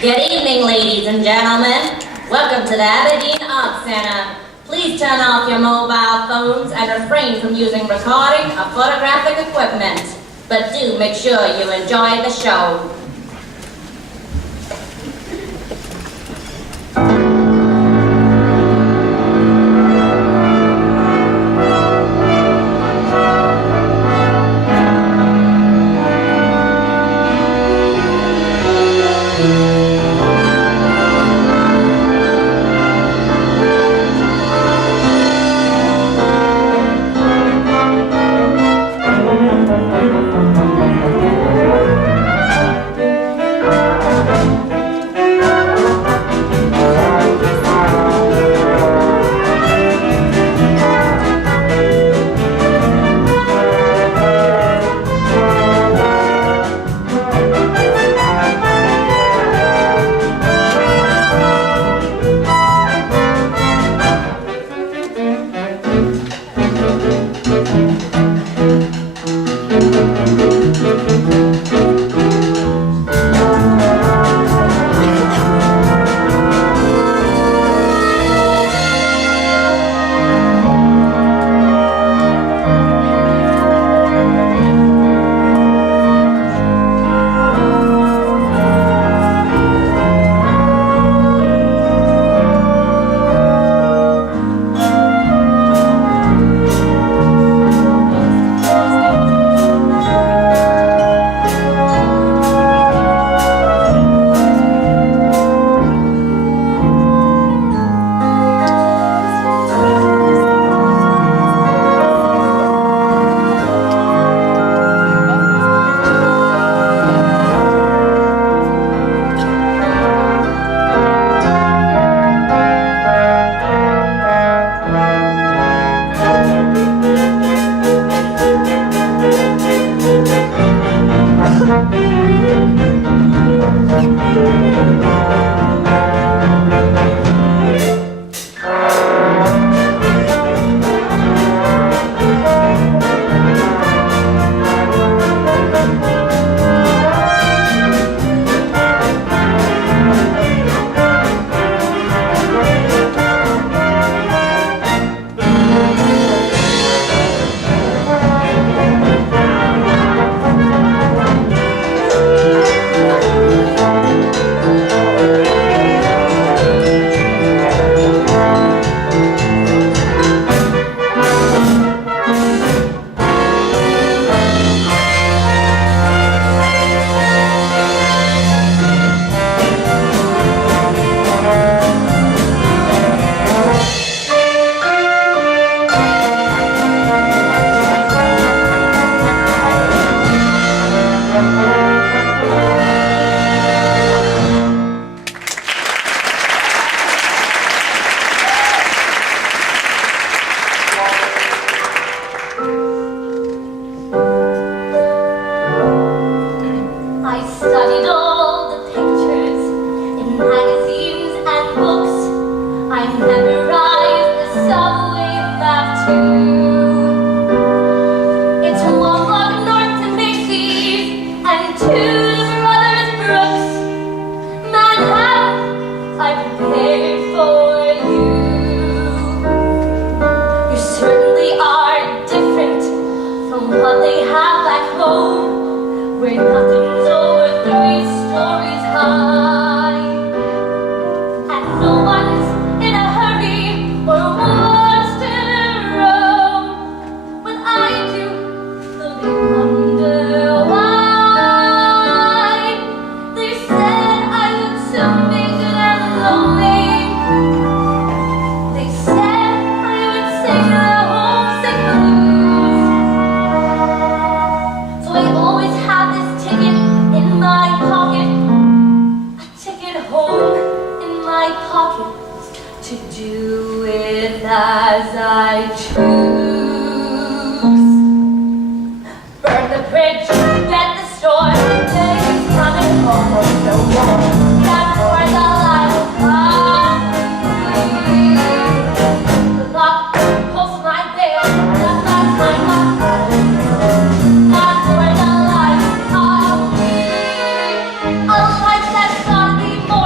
Good evening, ladies and gentlemen. Welcome to the Aberdeen Arts Center. Please turn off your mobile phones and refrain from using recording or photographic equipment. But do make sure you enjoy the show. A life that's got me more.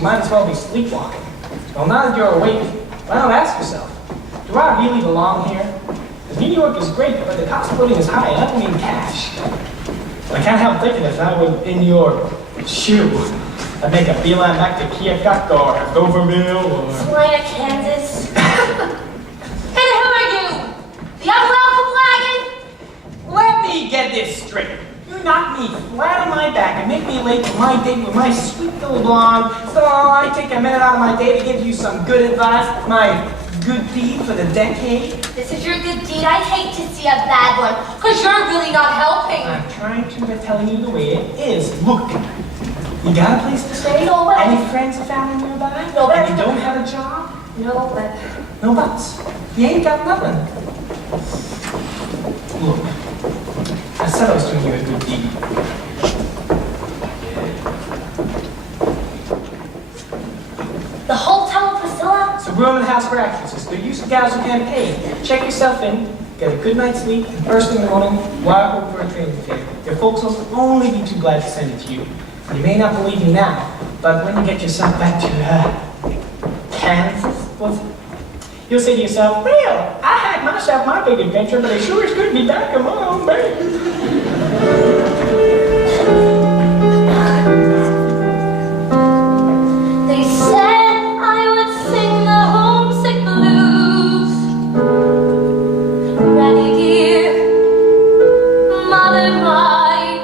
Might as well be sleepwalking. Well, now that you're awake, why not ask yourself, do I really belong here? Because New York is great, but the cost of living is high, and I don't mean cash. I can't help thinking if I were in your shoe, I'd make a beeline back to Keokuk or Doverville or... Salina, Kansas. Who the hell are you? The unwelcome wagon? Let me get this straight. You knock me flat on my back and make me late for my date with my sweet little blonde, so I take a minute out of my day to give you some good advice, my good deed for the decade. This is your good deed. I hate to see a bad one, because you're really not helping. I'm trying to, but telling you the way it is. Look, you got a place to stay? No way. Any friends or family nearby? No way. And you don't have a job? No way. No buts. You ain't got nothing. Look. I said I was doing you a good deed. The Hotel Priscilla? It's a room and house for actresses. They're used to gals who can't pay. Check yourself in, get a good night's sleep, and first thing in the morning, wire over for a train fare. Your folks will only be too glad to send it to you. You may not believe me now, but when you get yourself back to, Kansas, you'll say to yourself, well, I had myself my big adventure, but it sure is good to be back on my own baby. They said I would sing the homesick blues. Granny dear, mother mine,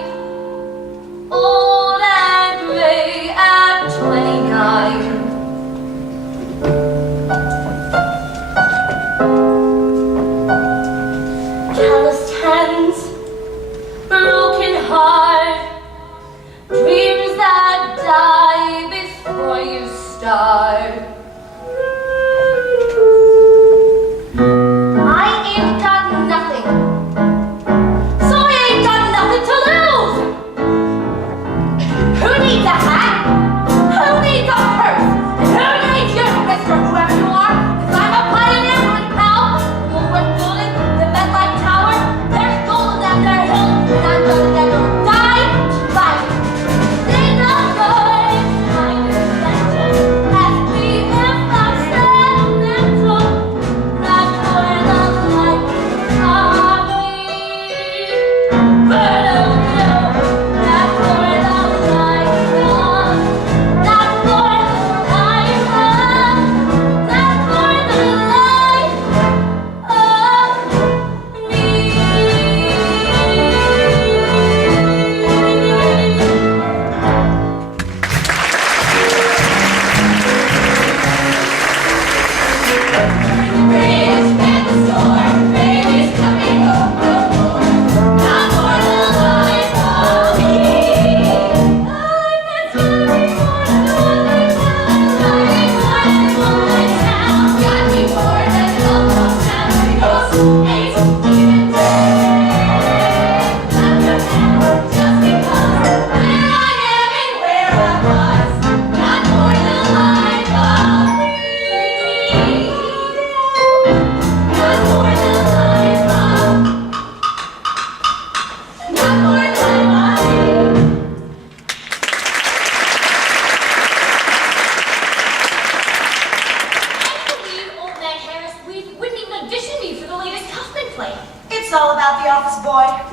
old and gray at 29. Calloused hands,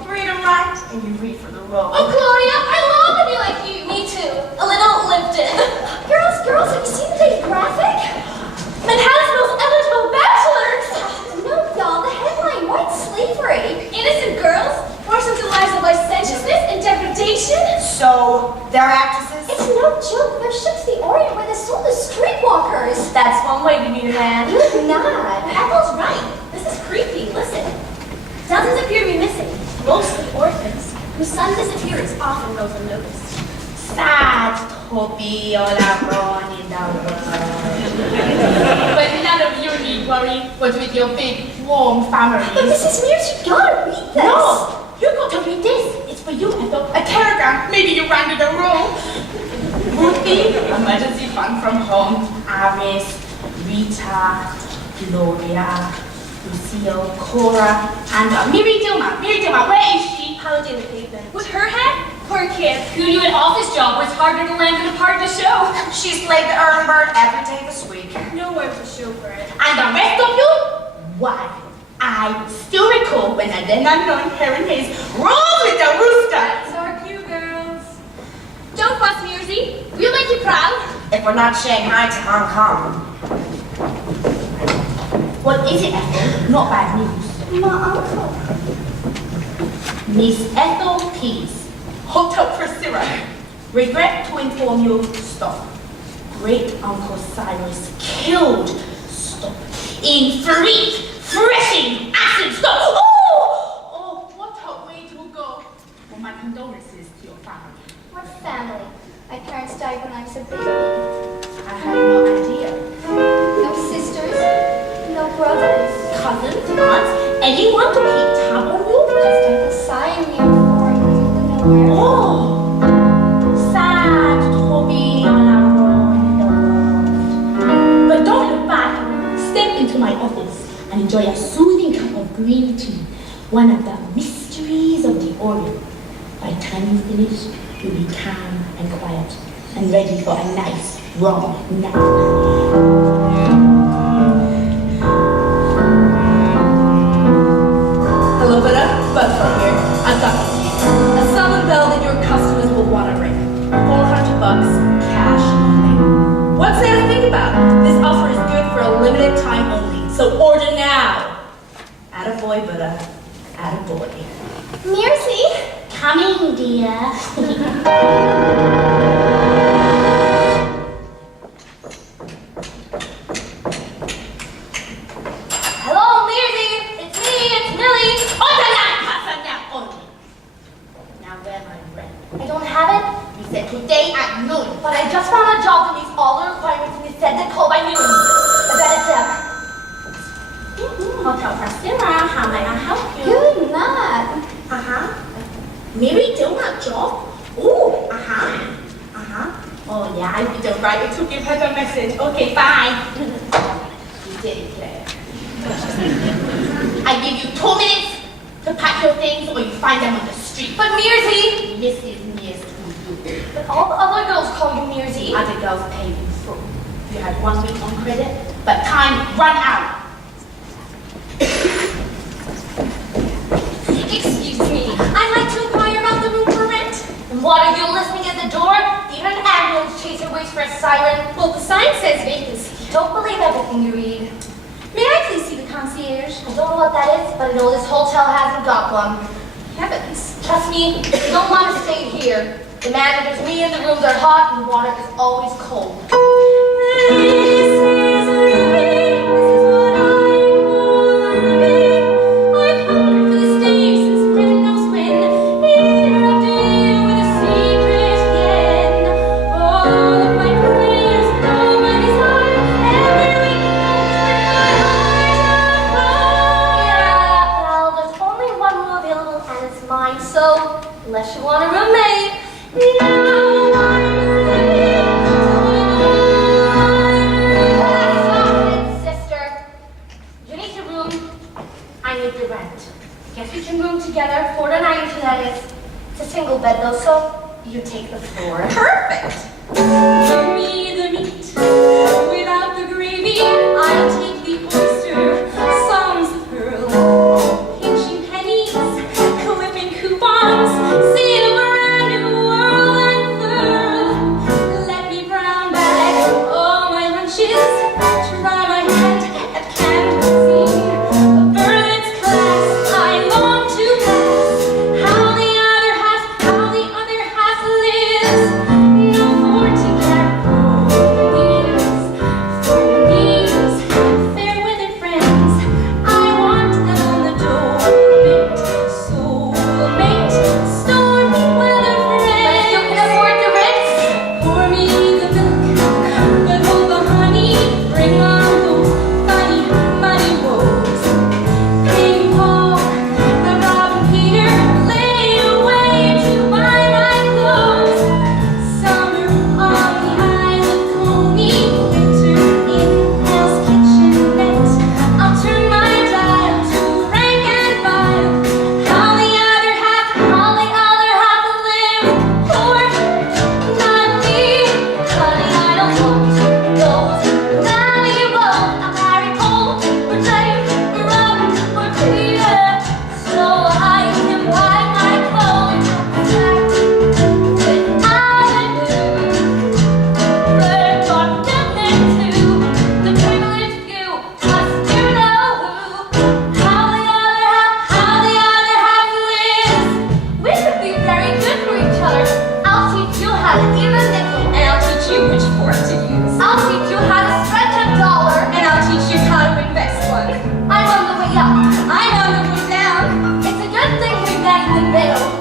read and write, and you read for the role. Oh, Gloria, I long to be like you. Me too. A little lifted. Girls, have you seen today's graphic? Manhattan's eligible bachelors. No, y'all, the headline, white slavery. Innocent girls forced into lives of licentiousness and degradation. So, they're actresses? It's no joke. They're shipped to the Orient where they're sold as streetwalkers. That's one way to meet a man. You're not. Ethel's right. This is creepy. Listen. Dozens appear to be missing, mostly orphans, whose son disappears often goes unnoticed. Sad Toby all alone in the world. But none of you need worry. But with your big, warm family. But Mrs. Mears, you gotta read this. No! You got to read this. It's for you, Ethel. A telegram. Maybe you ran to the room. Would be emergency fund from home. Aris, Rita, Gloria, Lucille, Cora, and Miri Dilma. Miri Dilma, where is she? Pounding the pavement. With her head, poor kid. Who knew an office job was harder to land than a part to show? She's played the Earn Bird every day this week. No word to show for it. And the rest of you? Why? I still recall when I then unknown Karen Hayes rolled with the rooster. That's our cue, girls. Don't fuss, Mearsy. We'll make you proud. If we're not Shanghai to Hong Kong. What is it, Ethel? Not bad news. My uncle. Miss Ethel Pease, Hotel Priscilla. Regret to inform you, stop. Great Uncle Cyrus killed, stop. In freak, threshing, acid, stop. Oh, what a way to go. Well, my condolences to your family. What family? My parents died when I was a baby. I had no idea. No sisters, no brothers. Cousins, aunts, anyone to keep tab on you? Just like a sign here for you in the nowhere. Oh, sad Toby alone in the world. But don't look back. Step into my office and enjoy a soothing cup of green tea, one of the mysteries of the Orient. By the time you finish, you'll be calm and quiet and ready for a nice, raw nap. Hello, Butterfly here. I've got a solid bell that your customers will want to ring. $400, cash only. What's there to think about? This offer is good for a limited time only, so order now. Attaboy, Buddha. Attaboy. Mearsy. Coming, dear. Hello, Mearsy. It's me. It's Millie. Now where my rent? I don't have it, You said today at noon. but I just found a job that meets all the requirements and you said to call by noon. I bet it's them. Hotel Priscilla, how may I help you? Good night. Mary Dilma job? Oh, Oh yeah, I didn't write it to give her the message. Okay, bye. You did it, Claire. I give you 2 minutes to pack your things or you find them on the street. But Mearsy. Mrs. Mears to you. But all the other girls call you Mearsy. Other girls pay in full. You had 1 week on credit, but time run out. Excuse me. I'd like to inquire about the room for rent. And what are you listening at the door? Even an ambulance chaser waits for a siren. Well, the sign says vacancy. Don't believe everything you read. May I please see the concierge? I don't know what that is, but I know this hotel hasn't got one. Heavens. Trust me, you don't want to stay here. The manager's me and the rooms are hot and the water is always cold. Unless you want a roommate. Sister, you need a room. I need the rent. Guess we can room together for the night, that is. It's a single bed though, so you take the floor. Perfect. Give me the meat without the gravy. I'll take the oyster, songs of pearl, pinching pennies, clipping in the middle.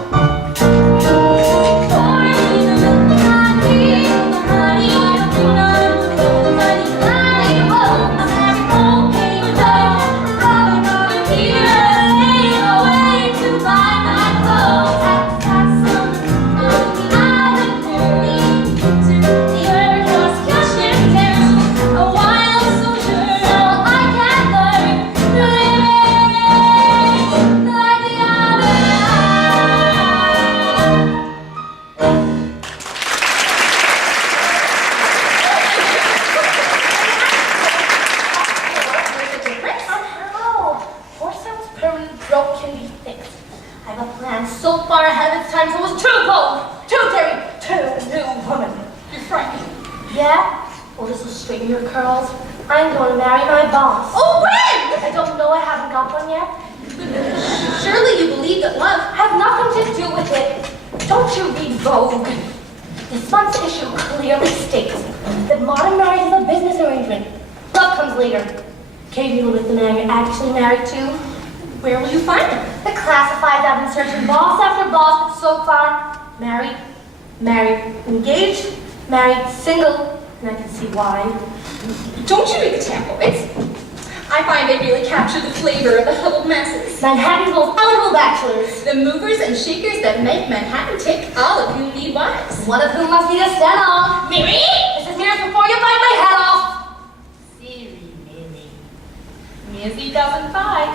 I'm going to marry my boss. Oh, when? I don't know, I haven't got one yet. Surely you believe that love Has nothing to do with it. Don't you read Vogue? This month's issue clearly states that modern marriage is a business arrangement. Love comes later. Katie with the man you're actually married to. Where will you find them? The classifieds have been searching boss after boss, but so far, married, engaged, married, single, and I can see why. Don't you read the tabloids? I find they really capture the flavor of the huddled masses. Manhattan's most eligible bachelors. The movers and shakers that make Manhattan tick, all of whom need wives. One of whom must be the steno. Mary? This is Mary before you bite my head off. Silly Mary. Mizzy doesn't fight.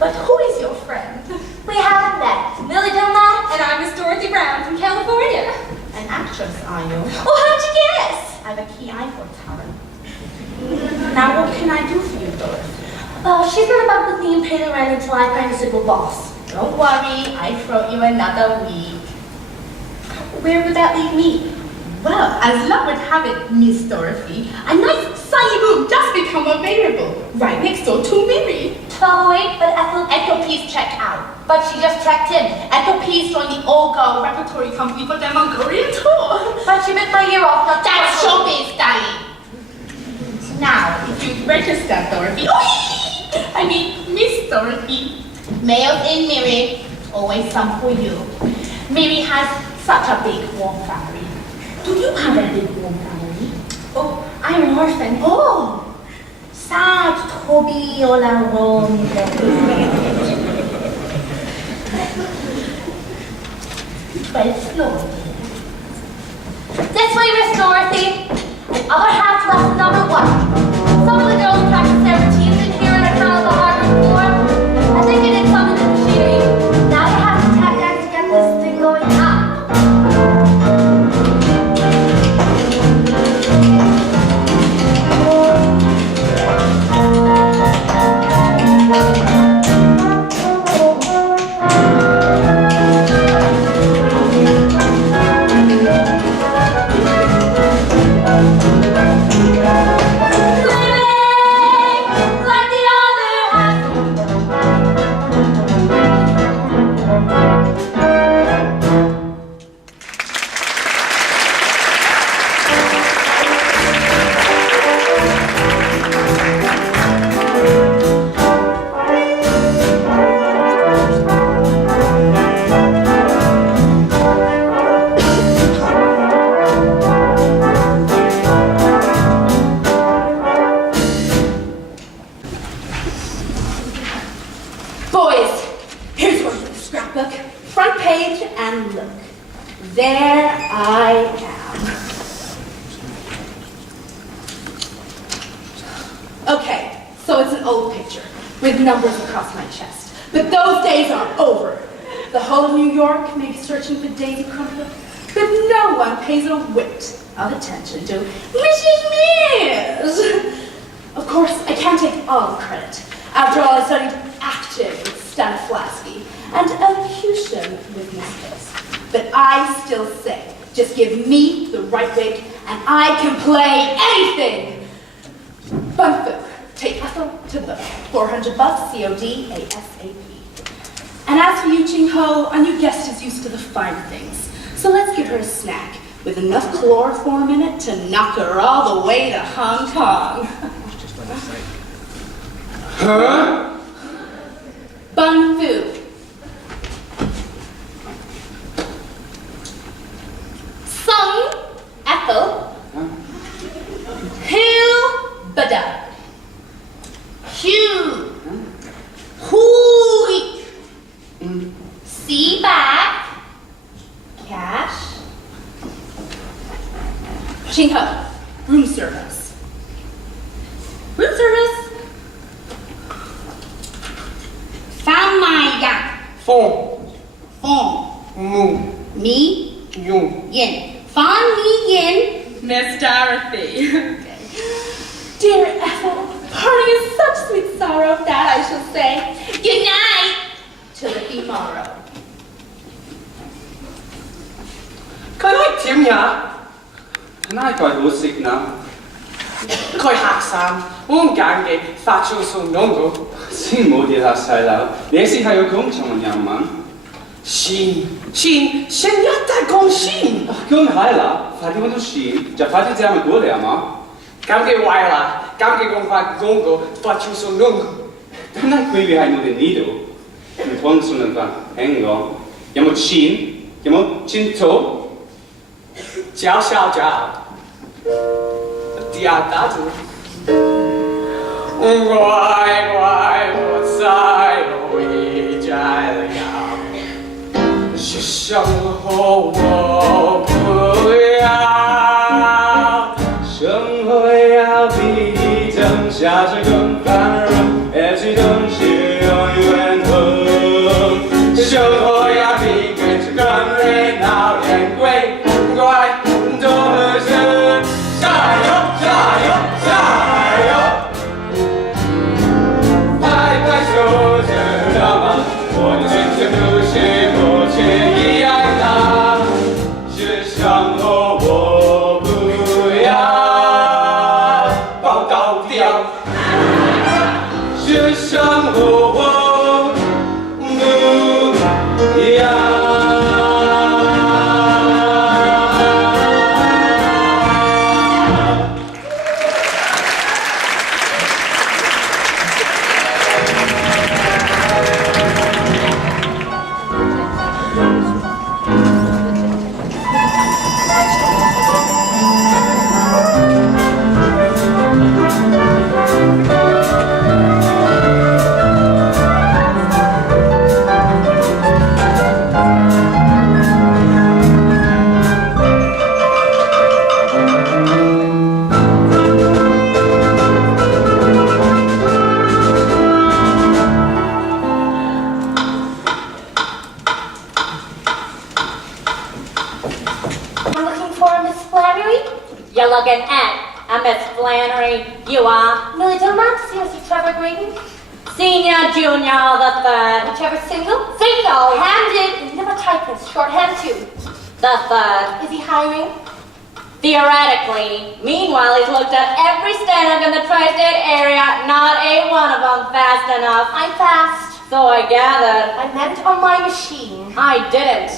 But who is your friend? We haven't met. Millie done that? And I'm Miss Dorothy Brown from California. An actress, are you? Oh, how'd you guess? I have a key eye for talent. Now, what can I do for you, Dorothy? She's been about with me and pay the rent until I find a suitable boss. Don't worry, I throw you another week. Where would that leave me? Well, as luck would have it, Miss Dorothy, a nice sunny room just become available, right next door to Mary. 1208, but Echo Peace checked out, but she just checked in. Echo Peace joined the All Girl Repertory Company for their Mongolian tour. But she bit my ear off. Not That's showbiz, darling. Now, if you register Dorothy, I mean Miss Dorothy, Mail in Mary, always some for you. Mary has such a big warm family. Do you have a big warm family? Oh, I'm an orphan. Oh, sad Toby Olaron. but slowly. This way, Miss Dorothy. And other half to lesson number 1. Some of the girls practice their routines in here in the crown of the hardwood floor. I think it is some of the machinery. Now you have to tap dance to get this thing going up. There I am. Okay, so it's an old picture with numbers across my chest. But those days are over. The whole of New York may be searching for Daisy Crumpler, but no one pays a whit of attention to Mrs. Mears. Of course, I can't take all the credit. After all, I studied acting with Stanislavski and elocution with Miss Hills. But I still say, just give me the right wig and I can play anything. Bunfill, take Ethel to the $400 COD ASAP. And as for Yu Ching Ho, our new guest is used to the fine things. So let's give her a snack with enough chloroform in it to knock her all the way to Hong Kong. Huh? Bun Fu. Chinko, room service. Room service. Fan mai yang. Phone. Fong. Moon. Mi. Yoon. Yin. Fan mi yin. Miss Dorothy. Okay. Dear Ethel, parting is such sweet sorrow that I shall say good night till the tomorrow. Cái nói chim nhá. Nãy coi hữu sức nào. Coi học sinh, không敢嘅發出送弄個。先冇啲下細佬，你先係有工廠嘅人嘛？先一大講先。咁係啦，快啲揾到先，就快啲這樣過嚟啊嘛。咁嘅壞啦，咁嘅講法講個發出送弄個。咁那佢哋係我哋呢度，唔通送人法聽個？有冇錢？有冇錢做？教小教。第二大字，乖乖，我在回家了，是生活我不要，生活要比争下去更繁荣，也许东西永远疼，生活要比跟着更热闹，连乖乖都是。加油！加油！加油！快快说知道吗？我的青春不是过去一样的，是生活我不要，报告掉，是生活我不要。You're looking at Miss Flannery. You are Millie Dillman to see Mr. Trevor Green. Senior, Junior, the third. Whichever single. Single. Handed. Never typist. Shorthand too. The third. Is he hiring? Theoretically. Meanwhile, he's looked at every stand-up in the tri-state area. Not a one of them fast enough. I'm fast. So I gathered. I meant on my machine. I didn't.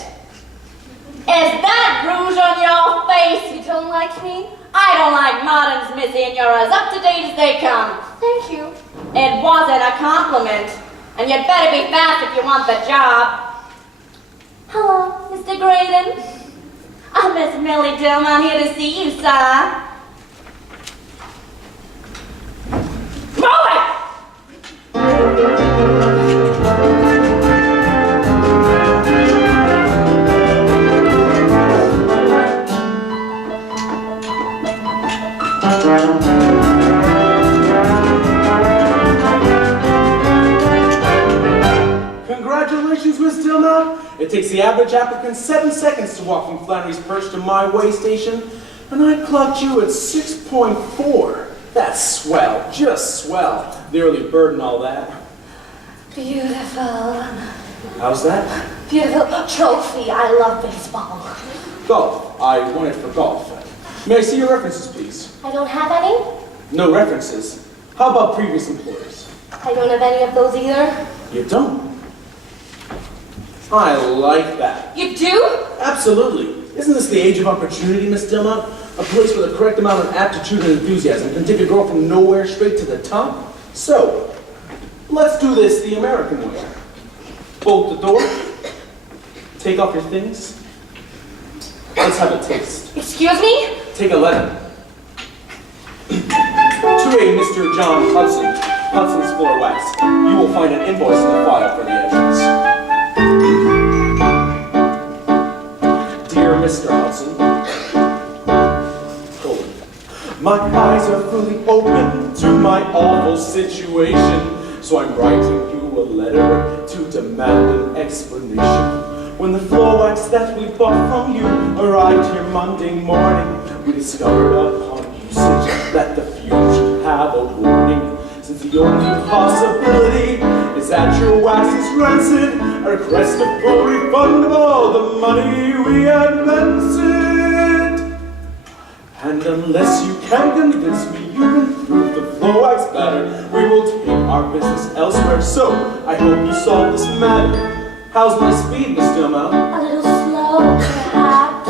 Is that rouge on your face? You don't like me? I don't like moderns, Missy, and you're as up-to-date as they come. Thank you. It wasn't a compliment. And you'd better be fast if you want the job. Hello, Mr. Graydon. I'm Miss Millie Dillman, here to see you, sir. Move it! Congratulations, Miss Dillman. It takes the average applicant 7 seconds to walk from Flannery's Perch to my way station, and I clocked you at 6.4. That's swell, just swell. The early bird and all that. Beautiful. How's that? Beautiful trophy. I love baseball. Golf. I won it for golf. May I see your references, please? I don't have any. No references. How about previous employers? I don't have any of those either. You don't? I like that. You do? Absolutely. Isn't this the age of opportunity, Miss Dillman? A place where the correct amount of aptitude and enthusiasm can take a girl from nowhere straight to the top? So, let's do this the American way. Bolt the door, take off your things. Let's have a taste. Excuse me? Take a letter. To a Mr. John Hudson, Hudson's Floor West. You will find an invoice in the file for the entrance. Dear Mr. Hudson, My eyes are fully open to my awful situation. So I'm writing you a letter to demand an explanation. When the floor wax that we bought from you arrived here Monday morning, we discovered upon usage that the fume should have a warning. Since the only possibility is that your wax is rancid, I request a full refund of all the money we advanced. And unless you can convince me you can prove the floor wax better, we will take our business elsewhere. So I hope you solve this matter. How's my speed, Miss Stillmouth? A little slow, perhaps.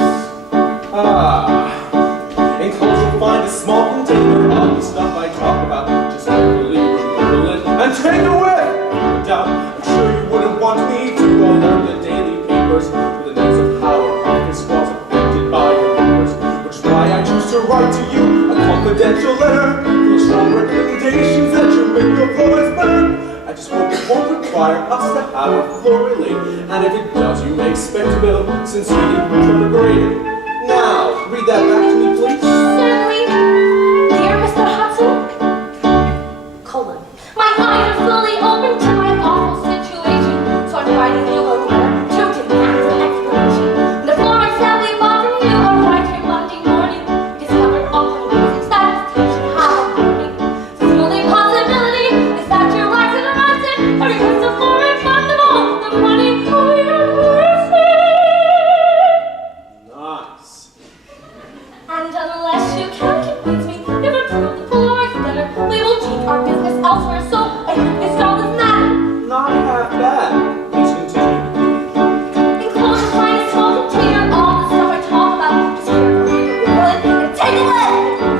Enclosed you'll find a small container of the stuff I talk about. Just carefully remove the lid and take a whiff. No doubt, I'm sure you wouldn't want me to alert the daily papers with the news of how our office was affected by your rumors. Which is why I choose to write to you a confidential letter full of strong recommendations that you make your floors better. I just hope it won't require us to have a floor relay, and if it does, you may expect a bill, sincerely, John Graded. Now, read that back to me, please. Certainly. Dear Mr. Hudson, colon. My eyes are fully open to my awful situation, so I'm writing you a letter to demand an explanation. The floor I sadly bought from you arrived here Monday morning. We discovered all the reasons that the should have a warning. So the only possibility is that your wax is rancid, or you must have floor refund of all the money we invested. Nice. And unless you can convince me you've improved the floor wax better, we will take our business elsewhere. So I hope you solve this matter. Not half bad. Please continue. Enclosed you'll find a small container, all the stuff I talk about. Just carefully remove it and take a whiff.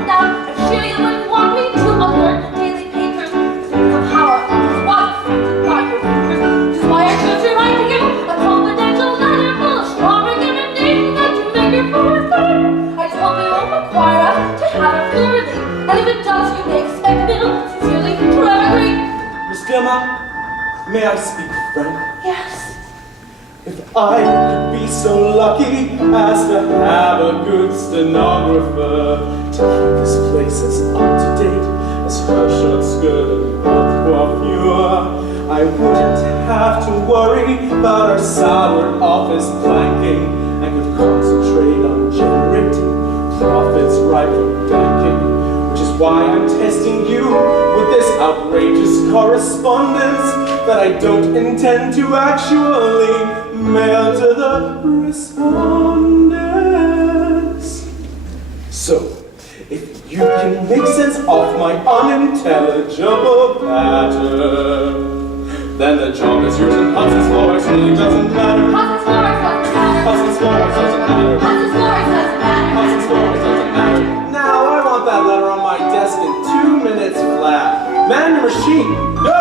Now, I'm sure you wouldn't want me to alert the daily papers with news of how our office was affected by your rumors. Which is why I chose to write to you a confidential letter full of strong recommendations that you make your floors better. I just hope it won't require us to have a floor relay. And if it does, you may expect a bill. Sincerely, forever great. Miss Stillmouth, may I speak frank? Yes. If I could be so lucky as to have a good stenographer to keep this place as up to date as her short skirt and haute coiffure, I wouldn't have to worry about our soured office planking and could concentrate on generating profits right from banking. Which is why I'm testing you with this outrageous correspondence that I don't intend to actually mail to the respondents. So, if you can make sense of my unintelligible pattern, then the job is yours and Hudson's Floors really doesn't matter. Hudson's Floors doesn't matter. Hudson's Floors doesn't matter. Hudson's Floors doesn't matter. Hudson's Floors doesn't matter. Now I want that letter on my desk in 2 minutes flat. Man your machine, go!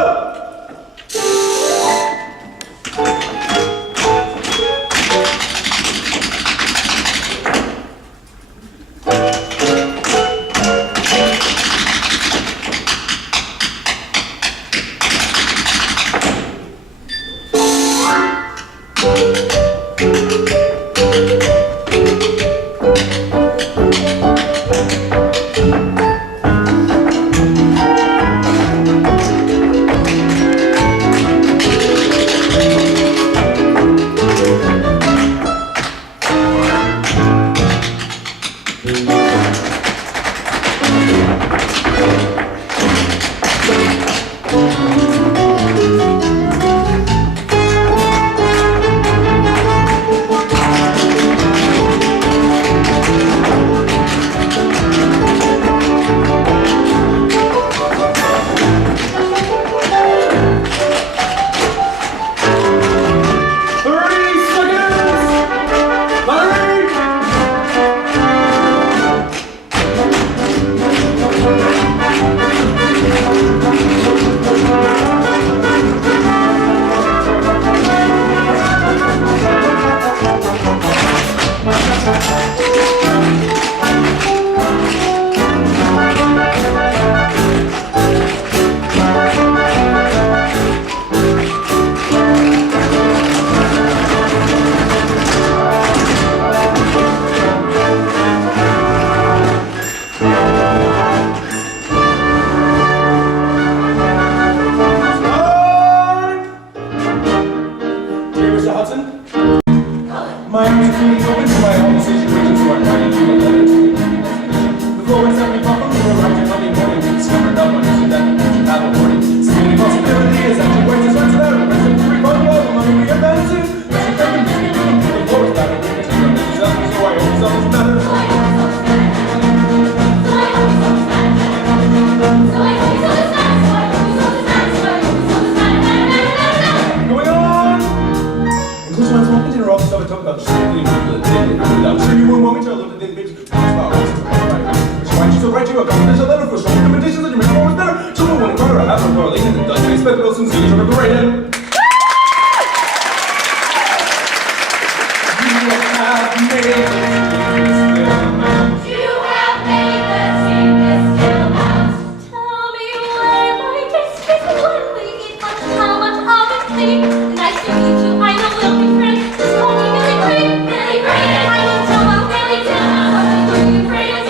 My arms are feeling open to my own situation, so I'm writing you a letter to make you the floor is empty, pop up, we're right Monday morning. We discovered up on you that the future have a warning. So the only possibility is that your words is right to that. The rest of the refund, all the money we are bound to. Let's just take it, the floor is better. We can take our business up, so I hope something's better. Going on! Inclusion on small dinner office, I would talk about the shit without sure you one moment, I'll look at the big so write you a confidential letter for showing recommendations that you make always better. Children want to corner a half of correlation and doesn't expect Wilson's age or right in. You have made the secret still mount. Tell me why my taste is lonely. Eat much, how much of it clean. Nice to meet you, I know we'll be friends. Just call me Billy Green. Billy Green. I will tell my Billy Green. Green, green,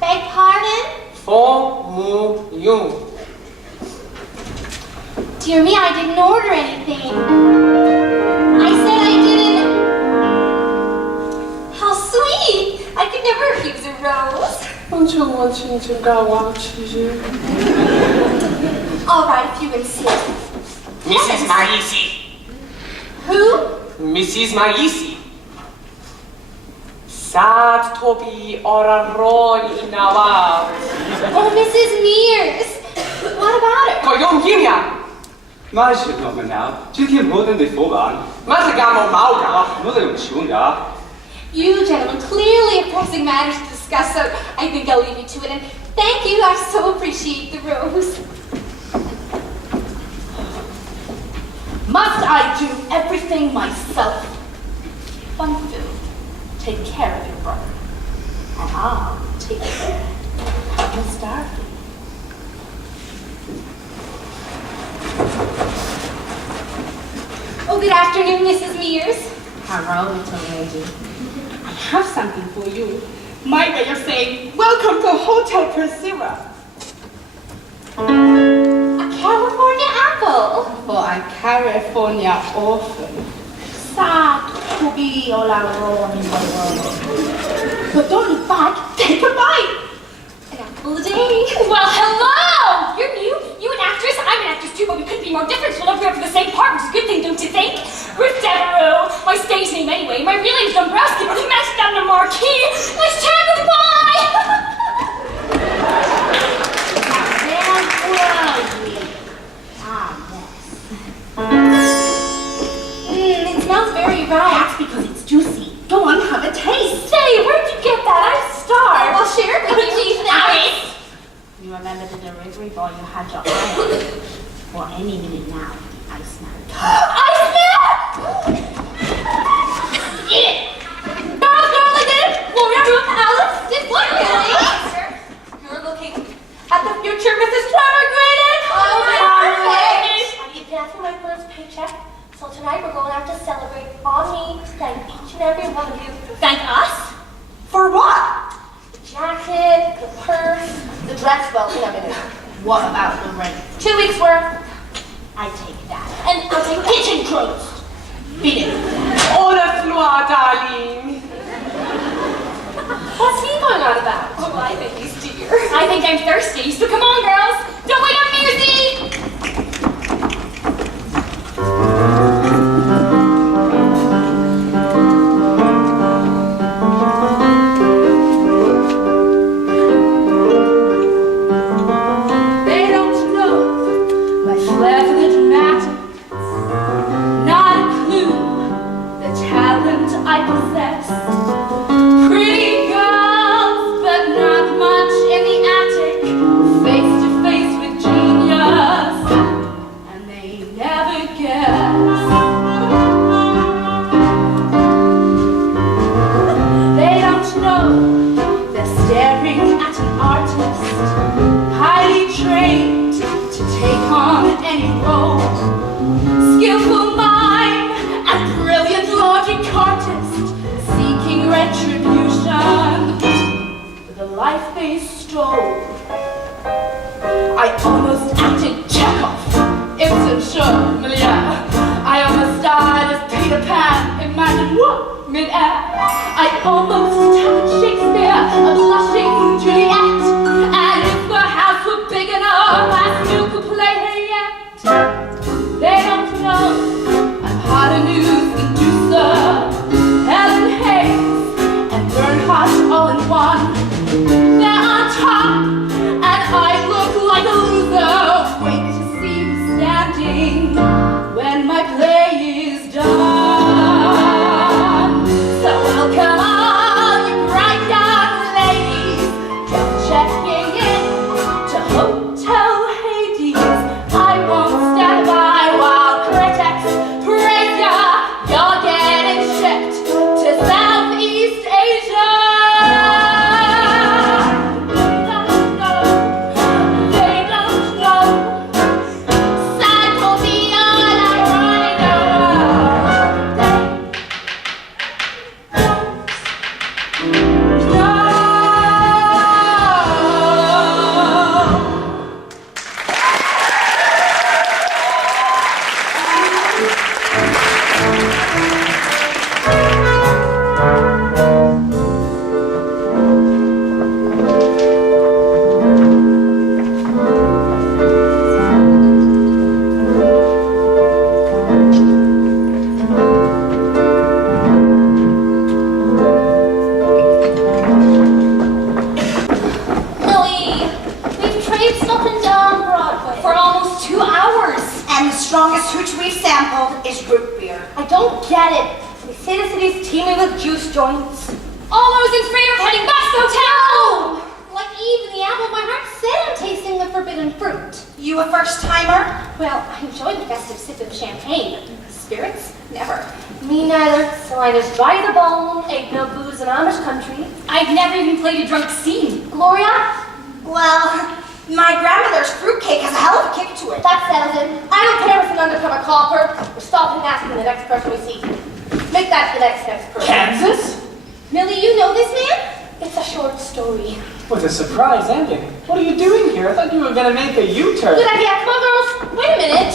Beg pardon? Dear me, I didn't order anything. I said I didn't. How sweet! I could never refuse a rose. All right, if you insist. Mrs. Maisi. Who? Mrs. Maisi. Sad Toby or a Ron in our. Oh, Mrs. Mears. What about her? Koyong Ginia. Maar je nog maar nou. Je kunt worden de voorbaan. Maar ze gaan normaal gaan. Moet je schoon ja. You gentlemen clearly have pressing matters to discuss, so I think I'll leave you to it. And thank you, I so appreciate the rose. Must I do everything myself? Fun food. Take care of your brother. And I'll take care of Miss Darby. Oh, good afternoon, Mrs. Mears. Hello, little lady. I have something for you. My way of saying, welcome to Hotel Priscilla. A California apple. For a California orphan. Sad to be all alone in the world. But don't look back, take a bite. An apple a day. Well, hello! You're new. You an actress, I'm an actress too, but we couldn't be more different. We'll never be up for the same part, which is a good thing, don't you think? Ruth Devereaux, my stage name anyway. My real name's Dombrowski, but imagine that on a marquee. Nice chat, goodbye! It smells very right. That's because it's juicy. Go on, have a taste. Say, where'd you get that? I'm starved. I'll share it with you. Alice! You remember the delivery boy you had your eye on? For any minute now, I smell it. I smell! Eat it! Girls, I did it! Gloria, Ruth, Alice, did what, really? You're looking at the future Mrs. Trevor Graydon! Oh, perfect! I advanced my first paycheck, so tonight we're going out to celebrate on me. Thank each and every one of you. Thank us? For what? The jacket, the purse, the dress, well, in a minute. What about the rent? 2 weeks worth. I take that. And I'll take kitchen clothes. Beat it. Au revoir, darling. What's he going on about? Oh, I think he's dear. I think I'm thirsty, so come on, girls. Don't wait on me, They don't know my clever dramatics. Not a clue the talent I possess. Pretty girls, but not much in the attic. Face to face with genius, and they never guess. They don't know they're staring at an artist, highly trained to take on any role. Skillful mime and brilliant logic artist, seeking retribution for the life they stole. I almost acted Chekhov, Ibsen, sure, Molière. I almost died as Peter Pan, imagine what, mid-air. I almost taught Shakespeare a blushing Juliet. And if the house were big enough, I still could play her yet. They don't know I'm Hardenou's Medusa, Helen Hayes, and Bernhardt all in one. They're on top, and I look like a loser. Wait to see me standing when my play is done. So welcome all you bright young ladies, just checking in to Hotel Hades. I won't stand by while critics praise ya. You're getting shipped to Southeast Asia. They don't know. Sad will be all I wanna know. Millie, we've traipsed up and down Broadway for almost 2 hours. And the strongest hooch we've sampled is root beer. I don't get it. They say the city's teeming with juice joints. All those in favor of heading back to the hotel. Like Eve in the apple, my heart said I'm tasting the forbidden fruit. You a first-timer? Well, I enjoy the festive sip of champagne. Spirits? Never. Me neither. So I just dry the bone, ain't no booze in Amish country. I've never even played a drunk scene. Gloria? Well, my grandmother's fruitcake has a hell of a kick to it. That settles it. I don't care if it's an undercover copper. We're stopping asking the next person we see. Make that the next person. Kansas? Millie, you know this man? It's a short story. What a surprise ending. What are you doing here? I thought you were going to make a U-turn. Good idea. Come on, girls. Wait a minute.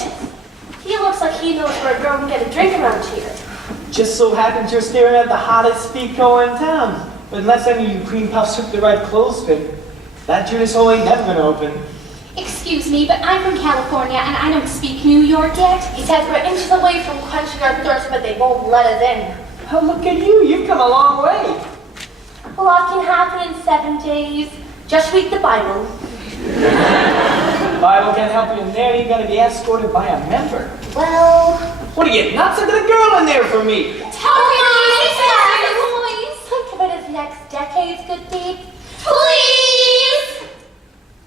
He looks like he knows where a girl can get a drink around here. Just so happens you're staring at the hottest speaker in town. But unless any of you cream puffs took the right clothespin, that Judas hole ain't never gonna open. Excuse me, but I'm from California and I don't speak New York yet. He says we're inches away from quenching our thirst, but they won't let us in. Oh, look at you. You've come a long way. A lot can happen in 7 days. Just read the Bible. Bible can't help you in there. You gotta be escorted by a member. Well, What are you nuts? I got a girl in there for me. tell me please. Think of it as next decade's good deed. Please!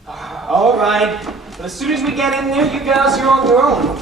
All right. But as soon as we get in there, you guys are on your own.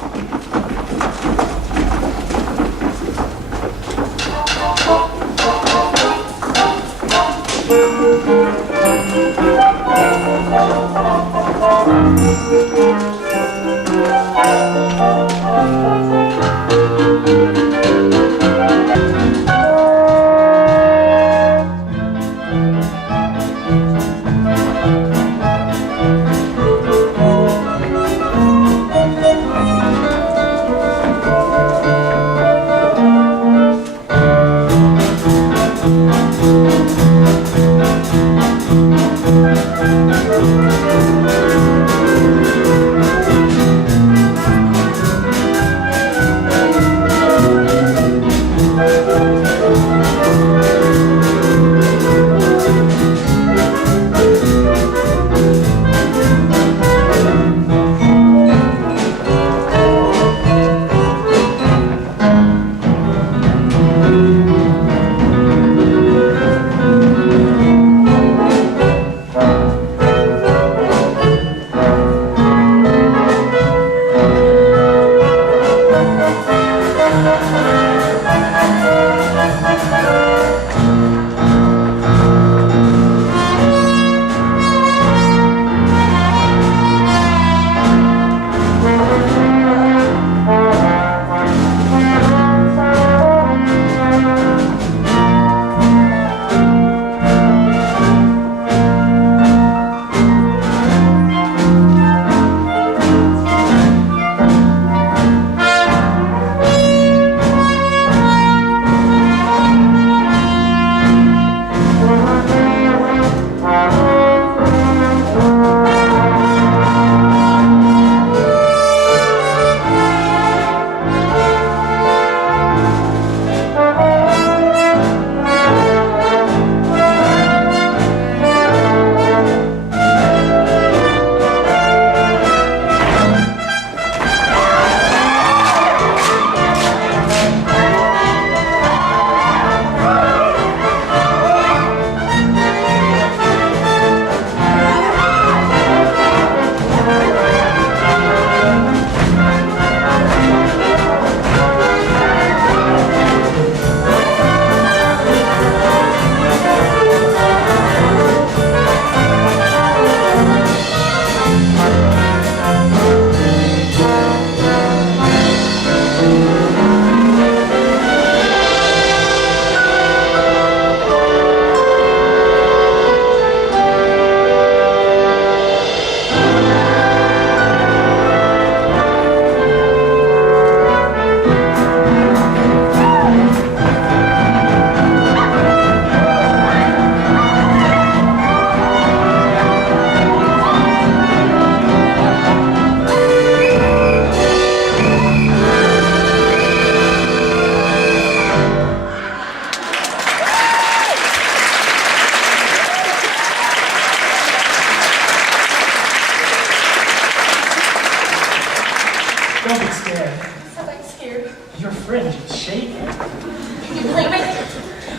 Don't be scared. I'm scared. Your fringe is shaking. Can you believe it?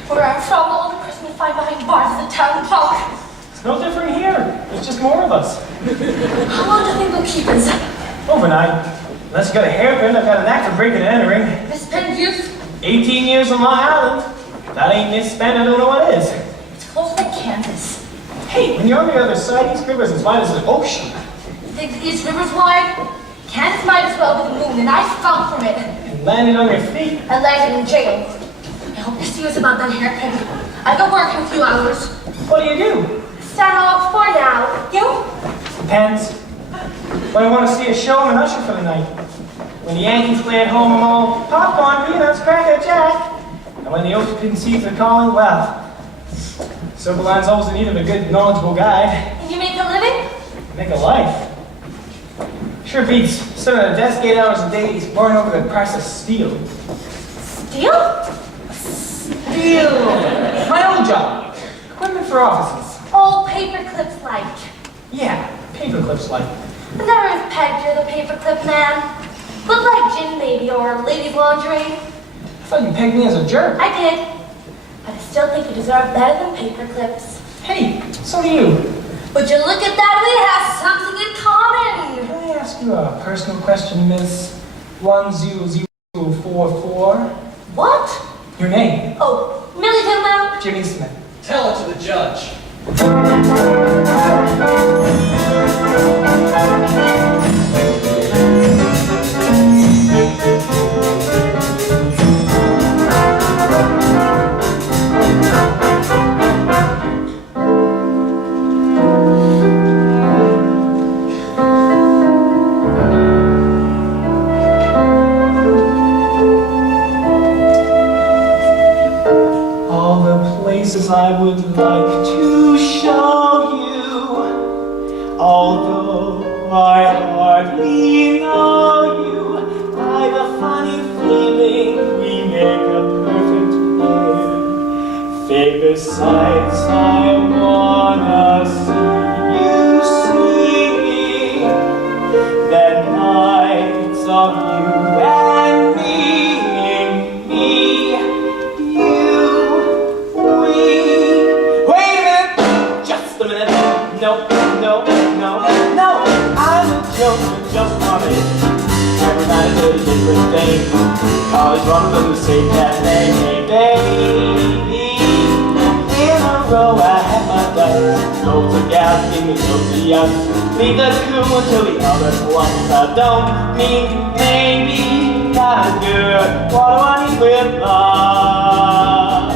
Where I'm from, the only person you find behind bars is a town punk. It's no different here. There's just more of us. How long do you think we'll keep us? Overnight. Unless you got a hairpin, I've got an act for breaking and entering. Misspent youth? 18 years on Long Island. If that ain't misspent, I don't know what is. It's closer than Kansas. Hey, when you're on the other side, East River's as wide as an ocean. You think East River's wide? Kansas might as well be the moon, and I fell from it. And landed on your feet. I landed in jail. I hope you're serious about that hairpin. I go work in a few hours. What do? Stand off for now. You? Depends. When I want to see a show, I'm an usher for the night. When the Yankees play at home, I'm all popcorn, peanuts, cracker jack. And when the open seats are calling, well, Silver Line's always in need of a good, knowledgeable guide. And you make a living? Make a life. Sure beats sitting at a desk 8 hours a day, worrying over the price of steel. Steel? Steel! My old job. Equipment for offices. All paper clips like. Yeah, paper clips like. I never have pegged you're the paperclip man. Look like gin maybe, or ladies' lingerie. I thought you pegged me as a jerk. I did. But I still think you deserve better than paper clips. Hey, so do you. Would you look at that? We have something in common. Can I ask you a personal question, Miss 10044? What? Your name? Oh, Millie Dillon. Jimmy Smith. Tell it to the judge. All the places I would like to show you, although I hardly know you, I've a funny feeling we make a perfect pair. Favorite sights I wanna see you see, then nights of you and me. Just on it. Every night I did a different thing. College runs on the same cafe. Hey baby, in a row I had my ducks. Go to gas, give me go to yes. Leave the crew until the other ones. I don't mean maybe, not as good. What do I need with love?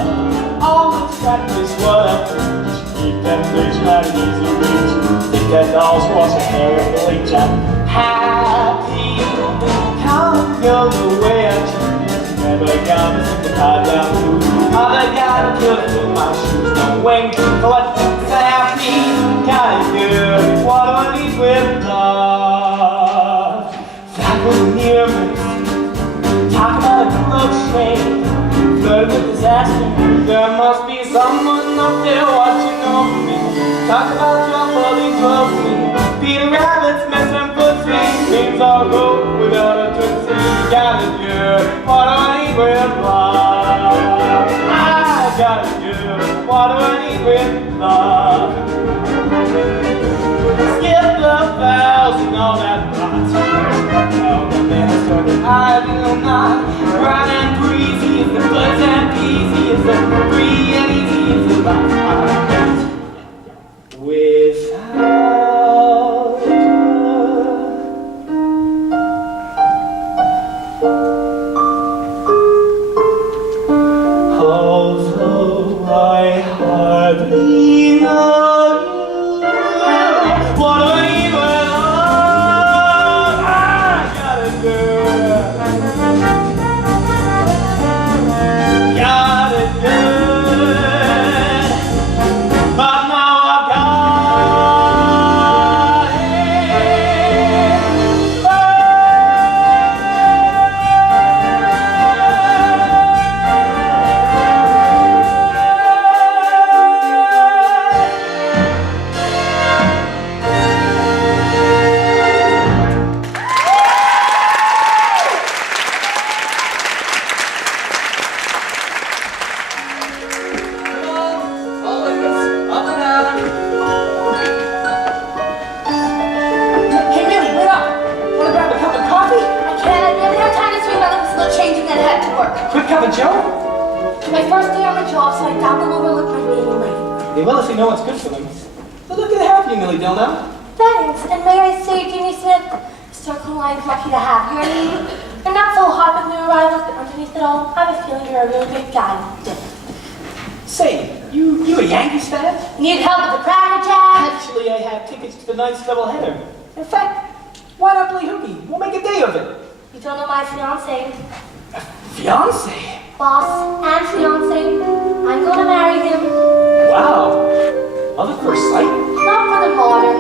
All the track is what I preach. Keep that bitch out of easy reach. Stick that doll's wash your hair and bleach. I'm happy. Can't go the way I choose. Never gonna sit the car down too. All I gotta kill it with my shoes. Don't wait for what's happy. Got it good. What do I need with love? That was near me. Talk about a club train. Flirt with disaster. There must be someone up there watching over me. Talk about your fully closely. Peter Rabbit's messing pussy. Things all go without a tootsie. Got it good. What do I need with love? I got it good. What do I need with love? Skip the bells and all that rot. Now the minister that I will not. Bright and breezy is the goods and peasy is the free and easy is the life I get without her. Although I hardly know you, what do I need with love? I gotta do. Quick cup of joe? My first day on the job, so I doubt they'll overlook my being late. They will if they know what's good for them. But look at the help you, Millie Dillnow. Thanks, and may I say, Jimmy Smith, Circle Line's lucky to have you. I mean, you're not so hot with new arrivals, but underneath it all, I have a feeling you're a really good guy. Say, you a Yankees fan? Need help with the Cracker Jack? Actually, I have tickets to tonight's doubleheader. In fact, why not play hooky? We'll make a day of it. You don't know my fiance. Fiance? Boss and fiance. I'm gonna marry him. Wow. Love at first sight? Not for the modern.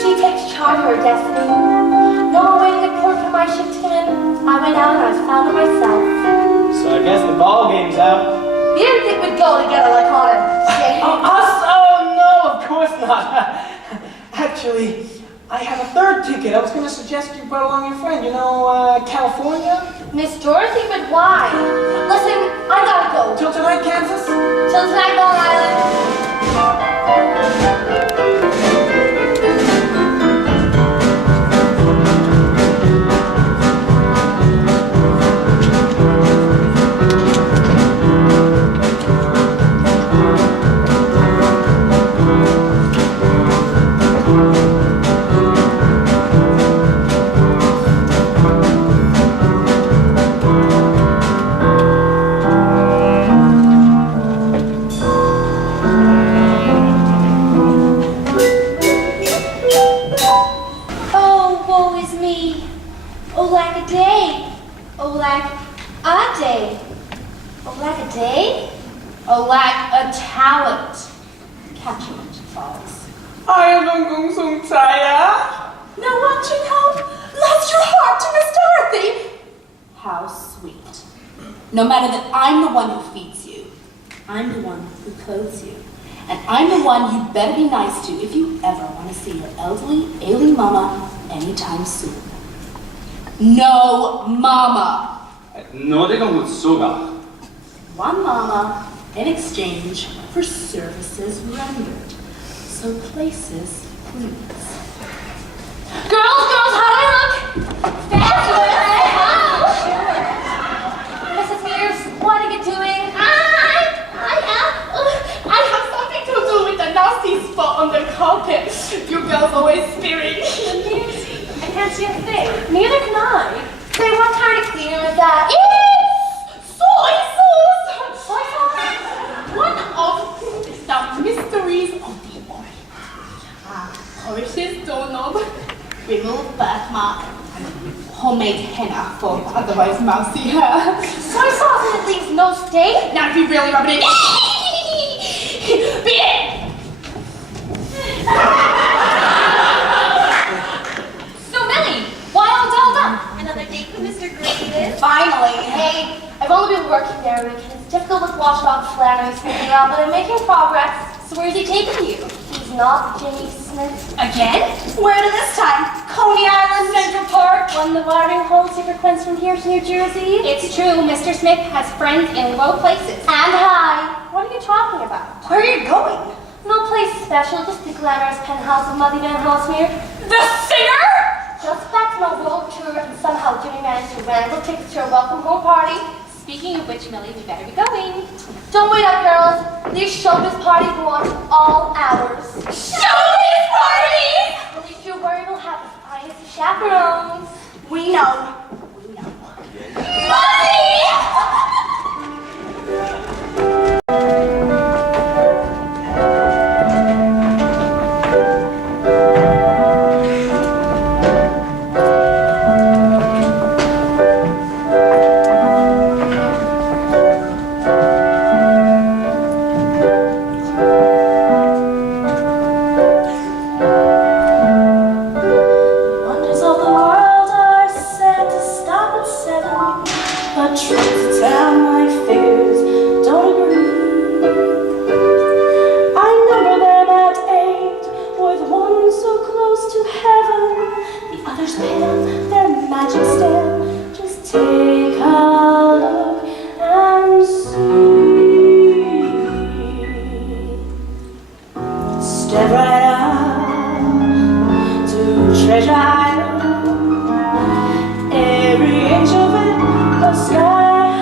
She takes charge of her destiny. No more waiting at court for my ship to come in. I went out and I found her myself. So I guess the ball game's out. You didn't think we'd go together like on a date? Us? Oh, no, of course not. Actually, I have a third ticket. I was going to suggest you brought along your friend. You know, California? Miss Dorothy, but why? Listen, I gotta go. Till tonight, Kansas? Till tonight, Long Island. Now watching how loves your heart to Miss Dorothy. How sweet. No matter that I'm the one who feeds you, I'm the one who clothes you. And I'm the one you'd better be nice to if you ever want to see your elderly, ailing mama anytime soon. No mama. 너네가 못 속아. One mama in exchange for services rendered. So places, please. Girls, how do I look? Fabulous! Mrs. Mears, what are you doing? I have something to do with the nasty spot on the carpet. You girls always spearing. I can't see a thing. Neither can I. Say, what kind of cleaner is that? It's soy sauce! Soy sauce? One of the mysteries of the oil. Polishes doorknob, remove birthmark, and homemade henna for otherwise mousy hair. Soy sauce and it leaves no stain? Now if you really rub it in, beat it! So Millie, why all dolled up? Another date with Mr. Green. Finally. Hey, I've only been working there a week and it's difficult with washed-off flannery sneaking around, but I'm making progress. So where's he taking you? He's not Jimmy Smith. Again? Where to this time? Coney Island, Central Park? One of the watering holes he frequents from here to New Jersey? It's true, Mr. Smith has friends in low places. And high. What are you talking about? Where are you going? No place special, just the glamorous penthouse of Mother Van Housemeer. The singer? Just back from a world tour and somehow Jimmy managed to wrangle tickets to a welcome home party. Speaking of which, Millie, we better be going. Don't wait up, girls. These showbiz parties go on all hours. Showbiz parties! At least you're worried we'll have the finest of chaperones. We know. Money! Every inch of it, a sky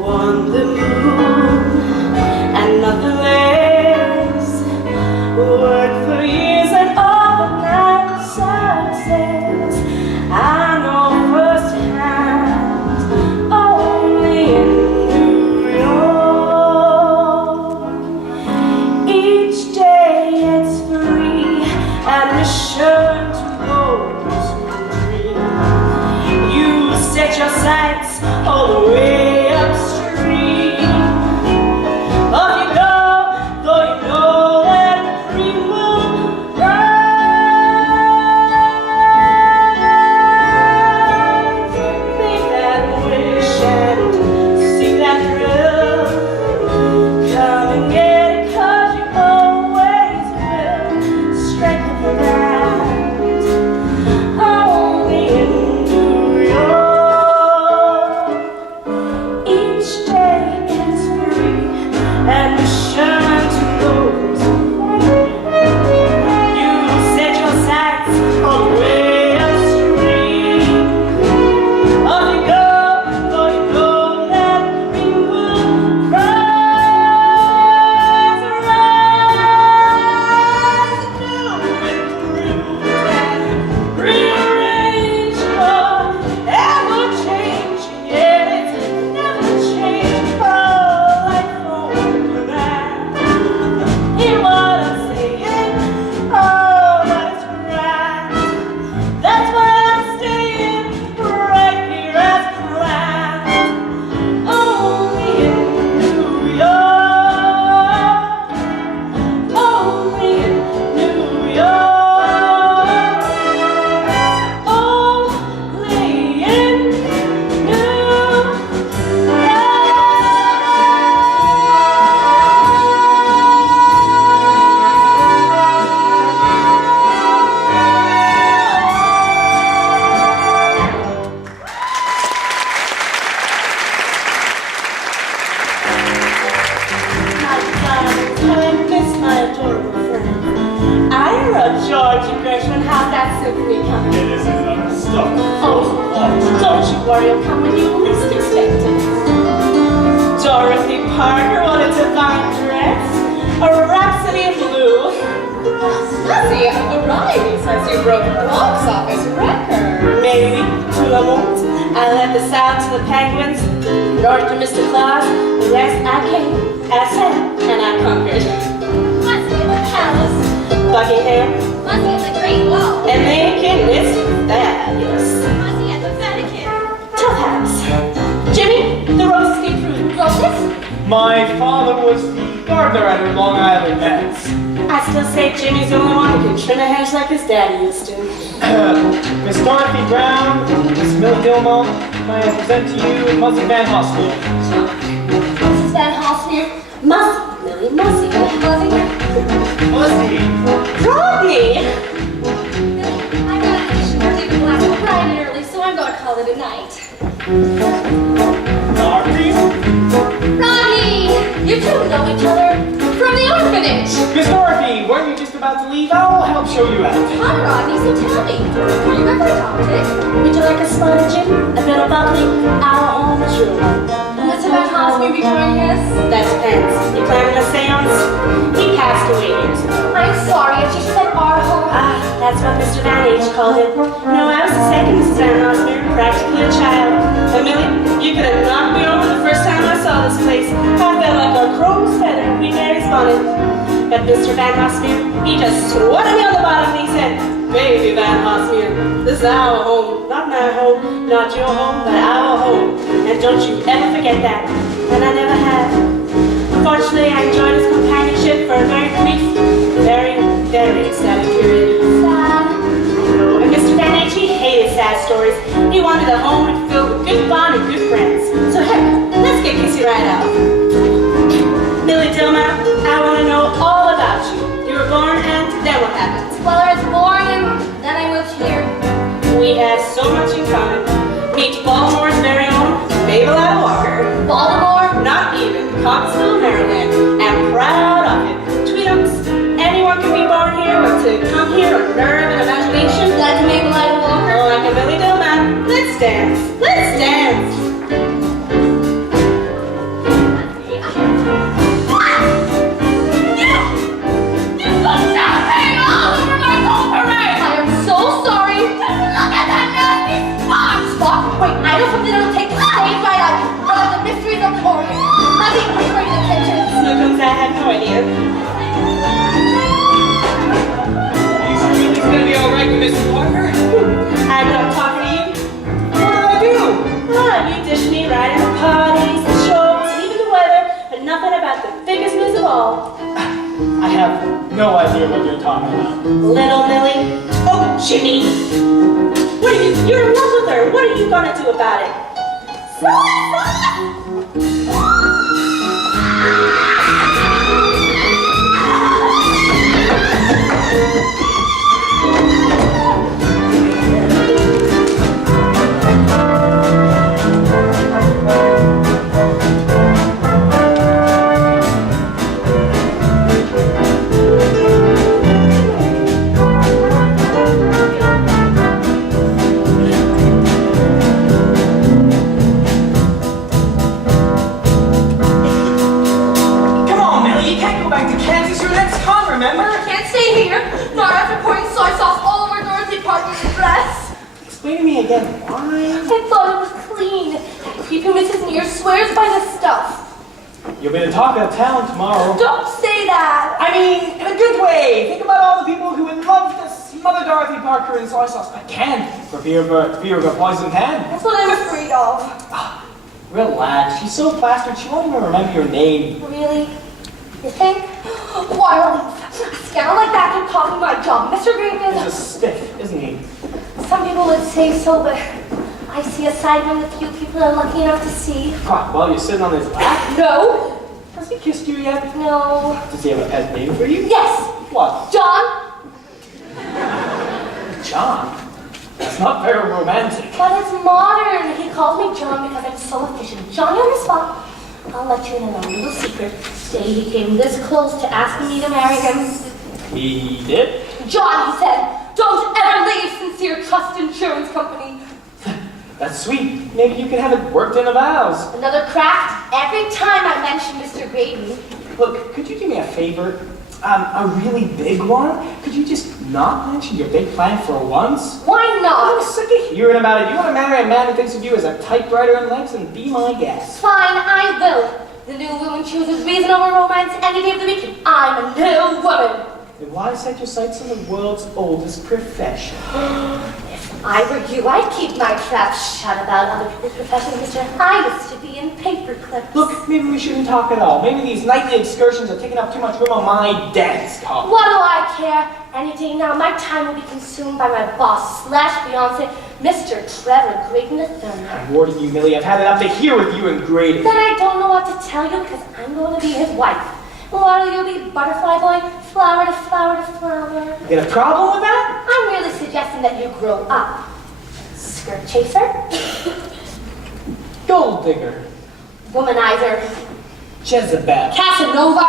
won the moon and nothing less. Worked for years and overnight success. I know firsthand, only in New York. Each day it's free, admission to those who dream. You set your sights all the way upstream. Off you go, though you know that the dream will rise. Make that wish and seek that thrill. Come and get it, 'cause you always will. Strength of the land, only in New York. Each day is free, admission to those who dream. You set your sights all the way upstream. Off you go, though you know that the dream will rise, new and rearrange your ever-changing, yet it's never changed. Oh, like phone command. Hear what I'm saying? Oh, but it's grand. That's why I'm staying right here as planned. Only in New York. Only in New York. Only in New York. My darlings, how I miss my adorable friend. Ira, George, and Gershwin, how's that symphony coming? It is stuff. Oh, don't you worry, it'll come when you least expect it. Dorothy Parker, what a divine dress. A rhapsody in blue. Susie, a variety says you broke the box office record. Maybe, to a moment. I left the South to the Penguins, North to Mr. Claus. The rest I came, I said, and I conquered. Must be the palace. Buckingham Must be the Great Wall. and Lincoln is fabulous. Must be at the Vatican. Tough house. Jimmy, the roses came through. Roses? My father was the gardener at her Long Island manse. I still say Jimmy's the only one who can trim a hedge like his daddy used to. Miss Dorothy Brown, Miss Millie Gilmore, may I present to you Muzzy Van Hospital. Mrs. Van Halsmeer. Mussy, Millie, mussy. Muzzy! Rodney! I got a mission for leaving class bright and early, so I'm gonna call it a night. Dorothy? Rodney! You two know each other from the orphanage. Miss Dorothy, weren't you just about to leave? I'll help show you out. Hi, Rodney, so tell me, were you ever adopted? Would you like a spotted Jim? A bit of bubbly? Our own true. Mr. Van Halsmeer be joining us? That depends. You planning a seance? He passed away years ago. I'm sorry, I just said our home. Ah, that's what Mr. Van H called it. No, I was the second Mrs. Van Hospital, practically a child. But Millie, you could have knocked me over the first time I saw this place. I felt like a crow's feather in Queen Mary's bonnet. But Mr. Van Hospital, he just swatted me on the bottom and he said, "Baby Van Hospital, this is our home. Not my home, not your home, but our home. And don't you ever forget that." And I never have. Unfortunately, I enjoyed his companionship for a very brief, very ecstatic period. Sad. And Mr. Van H, he hated sad stories. He wanted a home filled with good fun and good friends. So heck, let's get kissy right out. Millie Dilma, I want to know all about you. You were born and then what happened? Well, I was born and then I moved here. We have so much in common. Meet Baltimore's very own Mabel Walker. Baltimore? Not even. Coxville, Maryland. I'm proud of it. Tweedums. Anyone can be born here, but to come here, a nerve and imagination. Like a Mabel Walker? Like a Millie Dilma. Let's dance. here. He's gonna be all right with Mr. Parker. I'm not talking to you. What did I do? You dish me right in the parties, the shows, and even the weather, but nothing about the biggest news of all. I have no idea what you're talking about. Little Millie. Oh, Jimmy. You're in love with her. What are you gonna do about it? Come on, Millie, you can't go back to Kansas. Your next con, remember? I can't stay here. Not after pouring soy sauce all over Dorothy Parker's dress. Explain to me again, why? I thought it was clean. That creepy Mrs. Mears swears by the stuff. You'll be the talk of town tomorrow. Don't say that. I mean, in a good way. Think about all the people who would love to smother Dorothy Parker in soy sauce, but can't for fear of a poisoned hand. That's what I'm afraid of. Relax. She's so plastered, she won't even remember your name. Really? You think? What a relief. A scandal like that can cost me my job. Mr. Green He's a is... stiff, isn't he? Some people would say so, but I see a side of him that few people are lucky enough to see. Well, you're sitting on his lap. No. Has he kissed you yet? No. Does he have a pet name for you? Yes. What? John. John? That's not very romantic. But it's modern. He calls me John because I'm so efficient. Johnny on the spot. I'll let you in on a little secret. Day he came this close to asking me to marry him. He did? John, he said, don't ever leave Sincere Trust Insurance Company. That's sweet. Maybe you can have it worked in the vows. Another crack every time I mention Mr. Grady. Look, could you do me a favor? A really big one? Could you just not mention your big plan for once? Why I'm not? sick of hearing about it. You want to marry a man who thinks of you as a typewriter in legs, and be my guest. Fine, I will. The new woman chooses reason over romance any day of the week. I'm a new woman. Then why set your sights on the world's oldest profession? If I were you, I'd keep my trap shut about other people's professions, mister. I used to be in paper clips. Look, maybe we shouldn't talk at all. Maybe these nightly excursions are taking up too much room on my desk. What do I care? Any day now, my time will be consumed by my boss / fiance, Mr. Trevor Graydon III. I'm warning you, Millie. I've had it up to here with you and Grady. Then I don't know what to tell you because I'm going to be his wife. Or you'll be butterfly boy, flower to flower to flower. You got a problem with that? I'm really suggesting that you grow up. Skirt chaser, Gold digger. womanizer, Jezebel. Casanova.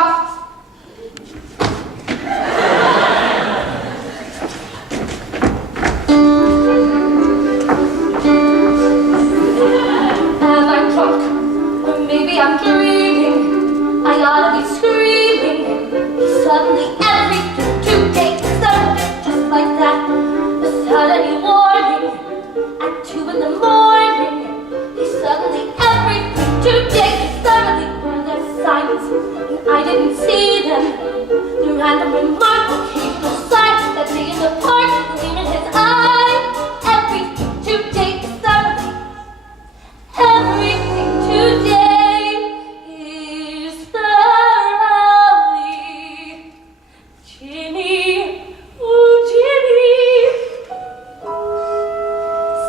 Am I drunk? Or maybe I'm dreaming. I ought to be screaming. Suddenly everything today started just like that. Without any warning. At 2 in the morning. Suddenly everything today suddenly were their signs. And I didn't see them. The random remark, occasional sign that day in the park, gleam in his eye. Everything today suddenly. Everything today is thoroughly Jimmy, oh Jimmy,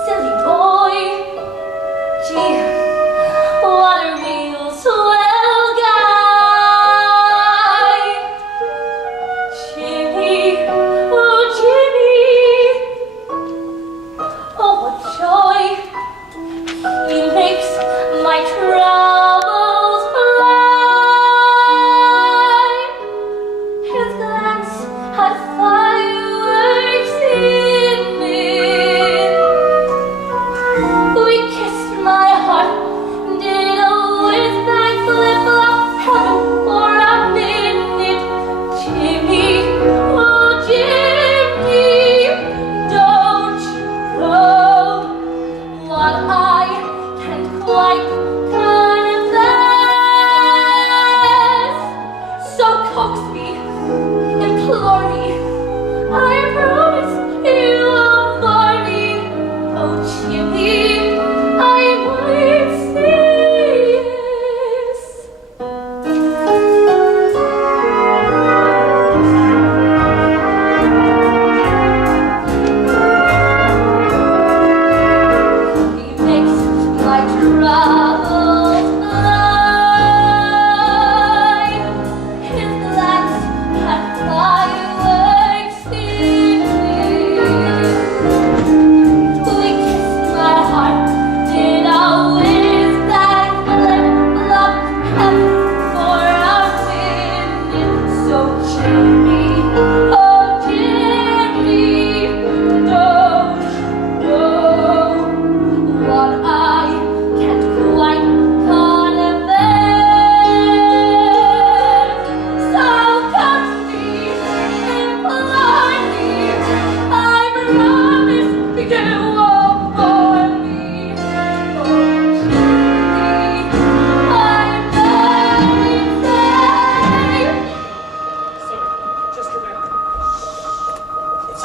silly boy, gee, what a real swell guy,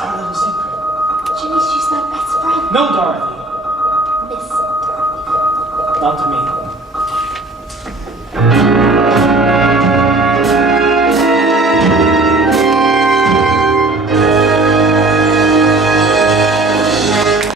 our little secret. Jimmy, she's my best friend. No, Dorothy. Miss Dorothy. Not to me.